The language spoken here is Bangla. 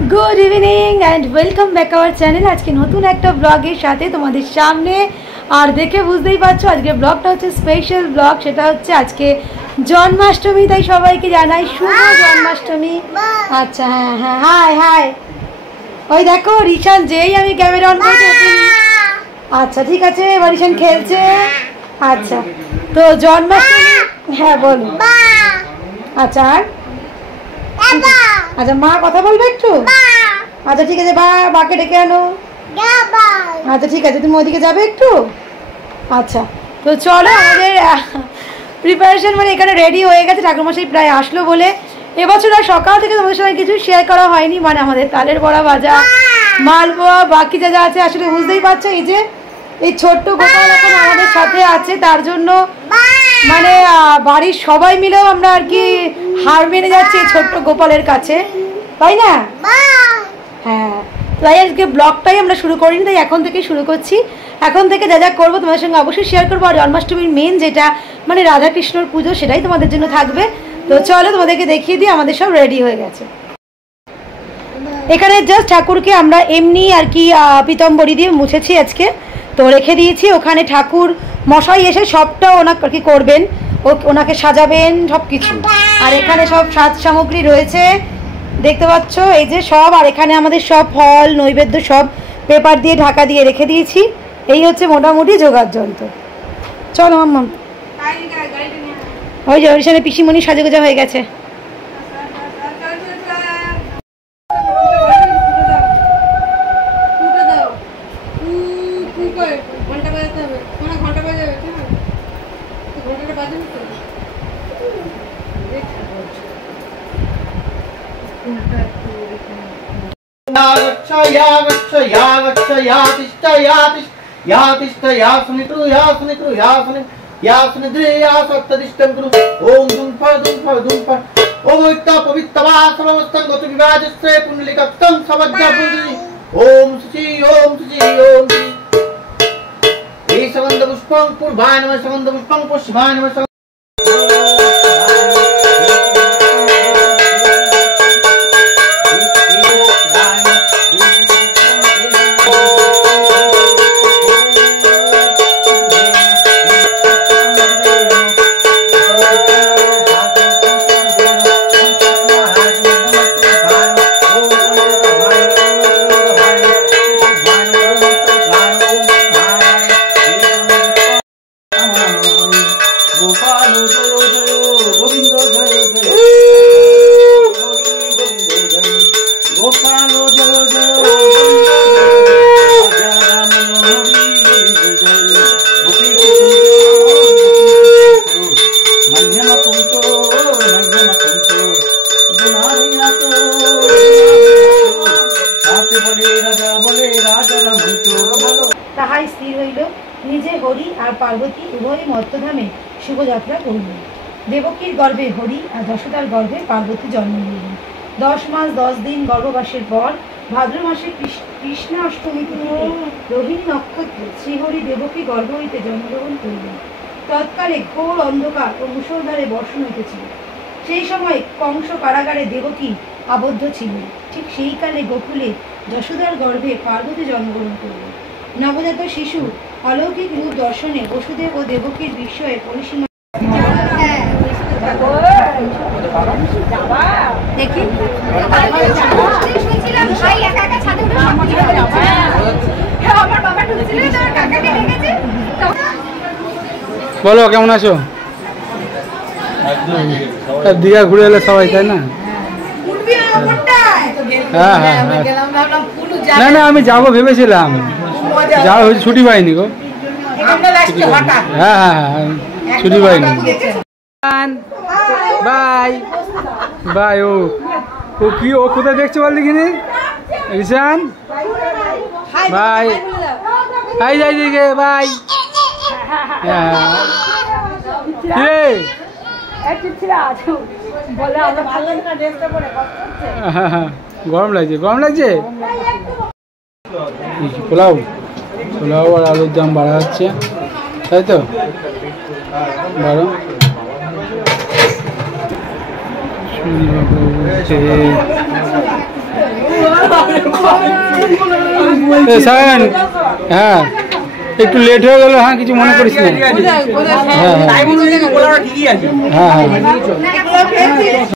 Good evening and welcome back our channel. आज के नतून एक ब्लगर साथे तुम्हारे सामने और देखे बुझते ही पाচ্ছো आज के ब्लगटा হচ্ছে स्पेशल ब्लग। সেটা হচ্ছে আজকে জন্মাষ্টমী, তাই সবাইকে জানাই শুভ জন্মাষ্টমী। আচ্ছা হ্যাঁ হ্যাঁ হাই হাই। ওই দেখো রিশান যেই আমি ক্যামেরা অন করছি আচ্ছা ঠিক আছে এবার রিশান খেলছে। আচ্ছা তো জন্মাষ্টমী হ্যাঁ বলো আচ্ছা আচ্ছা মা কথা বলবে একটু আচ্ছা ঠিক আছে বাকে ডেকে আনো আচ্ছা ঠিক আছে তুমি ওদিকে যাবে একটু আচ্ছা তো চলো আমাদের প্রিপারেশন মানে এখানে রেডি হয়ে গেছে। ঠাকুরমশাই প্রায় আসলো বলে এবছর আর সকাল থেকে তোমাদের সঙ্গে কিছু শেয়ার করা হয়নি, মানে আমাদের তালের বড়া ভাজা মালপোয়া বাকি যা যা আছে আসলে বুঝতেই পারছো এই যে এই ছোট্ট গোপাল এখন আমাদের সাথে আছে তার জন্য মানে বাড়ির সবাই মিলেও আমরা আর কি হার মেনে যাচ্ছি ছোট্ট গোপালের কাছে, তাই না? হ্যাঁ তাই আজকে ব্লগটাই আমরা শুরু করিনি, তাই এখন থেকেই শুরু করছি। এখন থেকে যা যা করবো তোমাদের সঙ্গে অবশ্যই শেয়ার করবো। আর জন্মাষ্টমীর মেন যেটা মানে রাধাকৃষ্ণর পুজো সেটাই তোমাদের জন্য থাকবে। তো চলো তোমাদেরকে দেখিয়ে দিই আমাদের সব রেডি হয়ে গেছে। এখানে জাস্ট ঠাকুরকে আমরা এমনি আর কি পিতম্বরী দিয়ে মুছেছি আজকে, তো রেখে দিয়েছি। ওখানে ঠাকুর মশাই এসে সবটা ওনাকে আর কি করবেন, ওনাকে সাজাবেন সব কিছু। আর এখানে সব সাজ সামগ্রী রয়েছে দেখতে পাচ্ছ এই যে সব। আর এখানে আমাদের সব ফল নৈবেদ্য সব পেপার দিয়ে ঢাকা দিয়ে রেখে দিয়েছি। এই হচ্ছে মোটামুটি জোগাড় যন্ত্র। চলো মাম্মা ওই যে ওর সাথে পিসিমণি সাজগোজা হয়ে গেছে। তাহাই স্থির হইল নিজে হরি আর পার্বতী উভয় মর্তধামে শুভযাত্রা করিলেন। দেবকীর গর্ভে হরি আর যশোদার গর্ভে পার্বতী জন্ম নিলেন। 10 মাস 10 দিন গর্ভবাসের পর ভাদ্র মাসে কৃষ্ণা অষ্টমী তিথিতে রোহিণী নক্ষত্রে শ্রীহরি দেবকী গর্ভ হইতে জন্মগ্রহণ করিলেন। তৎকালে ঘোর অন্ধকার ও মুষলধারে বর্ষণ হইতেছিল। সেই সময় কংস কারাগারে দেবকী আবদ্ধ ছিলেন। ঠিক সেই কালে গোকুলে যশোদার গর্ভে পার্বতী জন্মগ্রহণ করলেন। নবজাত শিশু অলৌকিক রূপ দর্শনে বসুদেব ও দেবকীর বিস্ময়ে পরিসীমা বলো কেমন আছো? দীঘা ঘুরে এলে সবাই তাই না? হ্যাঁ হ্যাঁ না না আমি যাবো ভেবেছিলাম, যাওয়া হয়েছে ছুটি পাইনি গো। হ্যাঁ হ্যাঁ হ্যাঁ ছুটি পাইনি। Bye bye. ও কি ও কোথায় দেখছো বল দেখিনি রিশান? বাই হাই যাই দিকে বাই। গরম লাগছে গরম লাগছে। পোলাও পোলাও আর আলুর দাম বাড়া যাচ্ছে তাই তো? বারো সায়ন, হ্যাঁ একটু লেট হয়ে গেল, হ্যাঁ কিছু মনে করিস না। হ্যাঁ হ্যাঁ হ্যাঁ হ্যাঁ।